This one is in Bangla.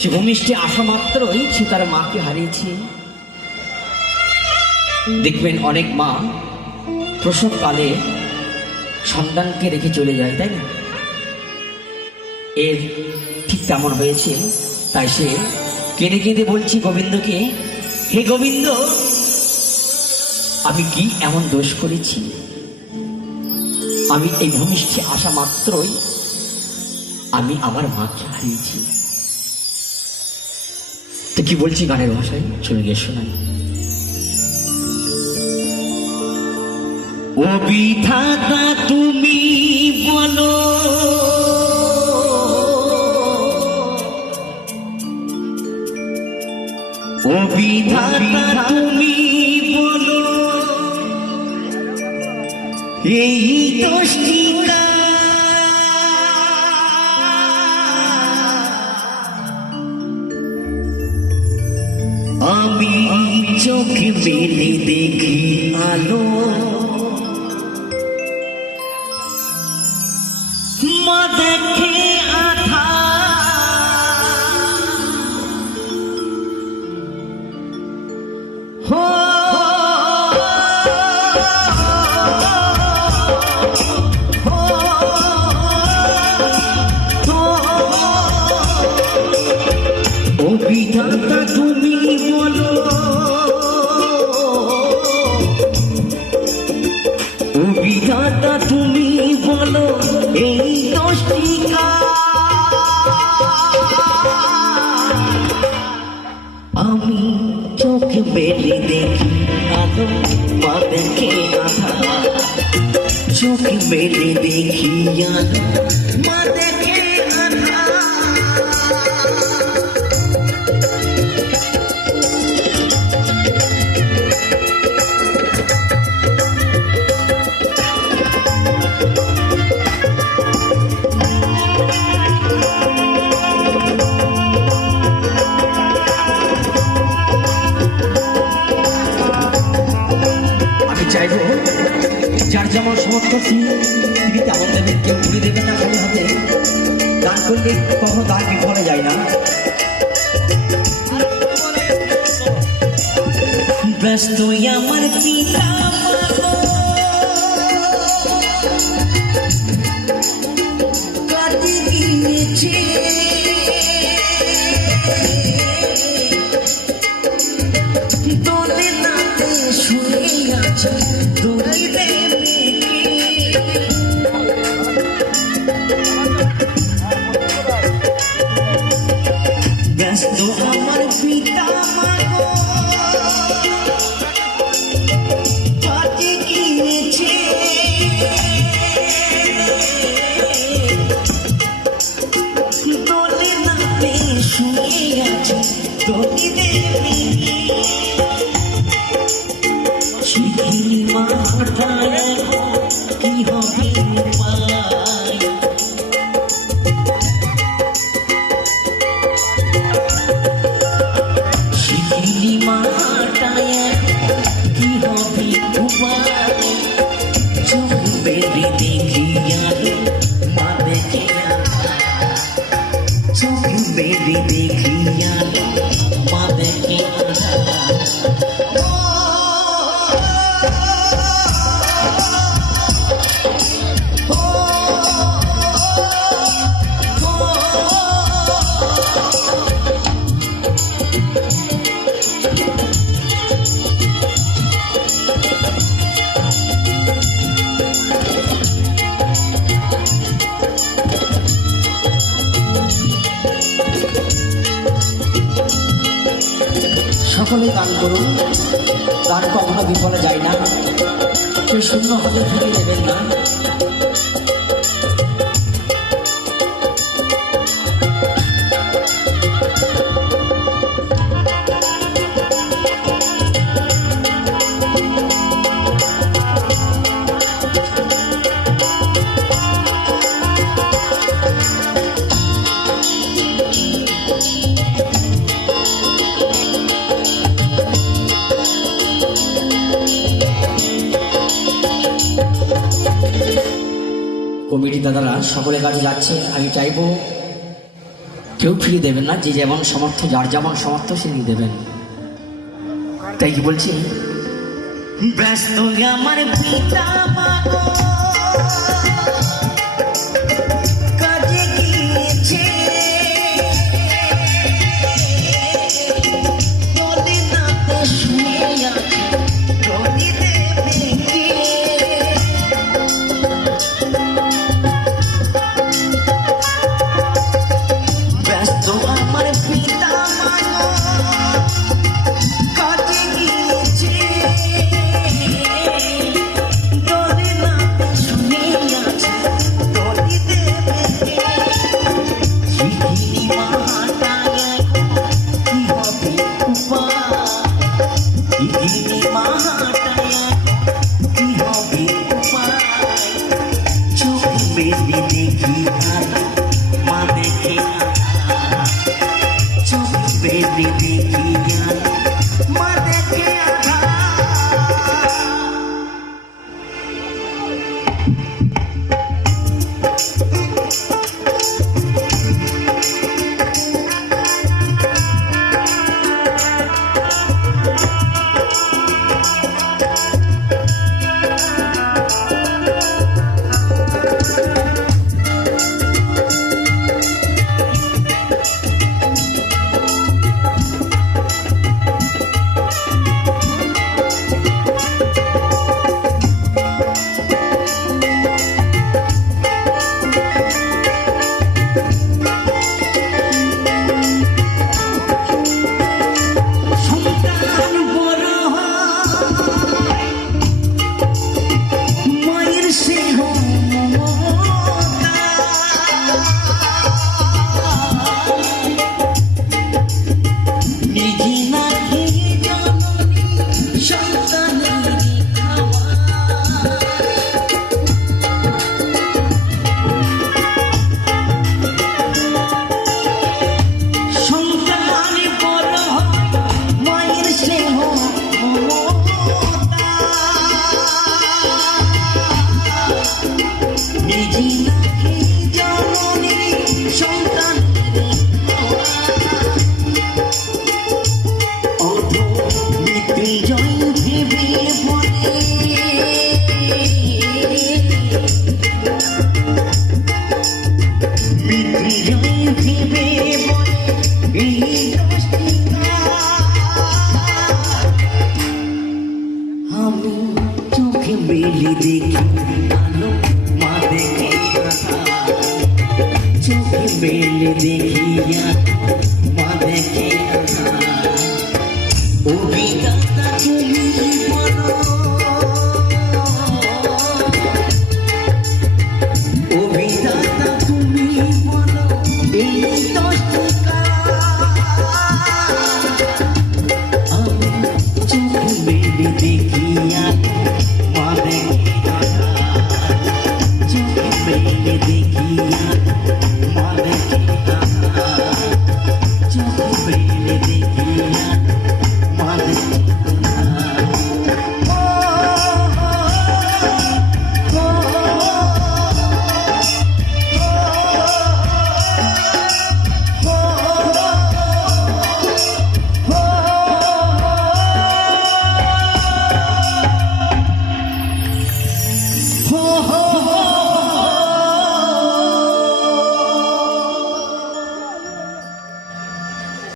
সে ভূমিষ্ঠে আসা মাত্রই সে তার মাকে হারিয়েছে। দেখবেন অনেক মা প্রসবকালে সন্তানকে রেখে চলে যায়, তাই না? এর ঠিক তেমন হয়েছে। তাই সে কেঁদে কেঁদে বলছি গোবিন্দকে, হে গোবিন্দ, আমি কি এমন দোষ করেছি? আমি এই ভূমিষ্ঠে আসা মাত্রই আমি আমার মাকে হারিয়েছি। তো কি বলছি গানের ভাষায়, শুনে গিয়ে শোনাই। ও বিধাতা তুমি বলো, ও বিধাতা তুমি বলো, এই দোষটি আমি চোখ মেলে দেখি আলো, মা দেখে আধা, হো ও বিধাতা তুমি বলো, ও বিধাতা তুমি বলো, এই দোষটি আমি চোখ মেলে দেখি আলো, মা দেখে আধা, চোখ মেলে দেখি আলো, মা দেখে আধা। চাইব যার যেমন সমর্থ তিনি তেমন দেবেন, কেউ উড়ে দেবেন না খালি হাতে। দান করলে কখনো দান বিফলে যায় না। ব্যস্ত আমার পিতা কাটি গিয়েছে, দোলে নাতে শুনে আছে দোলে দেবে, ব্যস্ত আমার পিতা মাগো কাটি গিয়েছে, দোলে নাতে শুনে আছে দোলে দেবে। শিখিনি মাথায় কি হবে উপায়, শিখিনি মাথায় কি হবে উপায়, চোখ বেড়ে দেখি আলো, মা দেখে আধা, চোখ বেড়ে দেখি আলো, মা দেখে আধা। সকলে গান করুন, গান কখনো বিফলে যায় না, কেউ শূন্য হাতে থেকে দেবেন না। কমিটি দাদারা সকলের কাছে যাচ্ছে। আমি চাইবো কেউ ফিরিয়ে দেবেন না, যে যেমন সমর্থ, যার যেমন সমর্থ সে দিয়ে দেবেন। তাই কি বলছি, ব্যস্ত আমার পিতা মাগো কাজে গিয়েছে, বলে না তো শুনে আছে রবি দেবে। ব্যস্ত আমার পিতা মাগো কাজে গিয়েছে, বলে না তো শুনে আছে রবি দেবে। শিখিনি মাহাটায় কি হবে উপায়, শিখিনি মাহাটায় কি হবে উপায়। চোখ বেঁধে দেখি আধা, মা দেখে আধা। চোখ বেঁধে দেখি আধা, মা দেখে আধা। সন্তান বড় হয়, মায়ের স্নেহ মমতা। নিজে না খেয়ে জননী সন্তানের খাওয়া। সন্তান বড় হয়, মায়ের স্নেহ মমতা। নিজে না খেয়ে জননী সন্তানের খাওয়া। অধো মৃত্যুঞ্জয় ভেবে বলে, মৃত্যুঞ্জয় ভেবে বলে এই দশটি আমি চোখে মেলে দেখি আলো, মা দেখে আধা। চোখে মেলে দেখি আলো, মা দেখে আধা। অভিজ্ঞতা তুমি বলো, অভিজ্ঞতা তুমি বলো এই দশটি আমি চোখে মেলে দেখি আলো, মা দেখে আধা। চোখে মেলে দেখি আলো, মা দেখে আধা।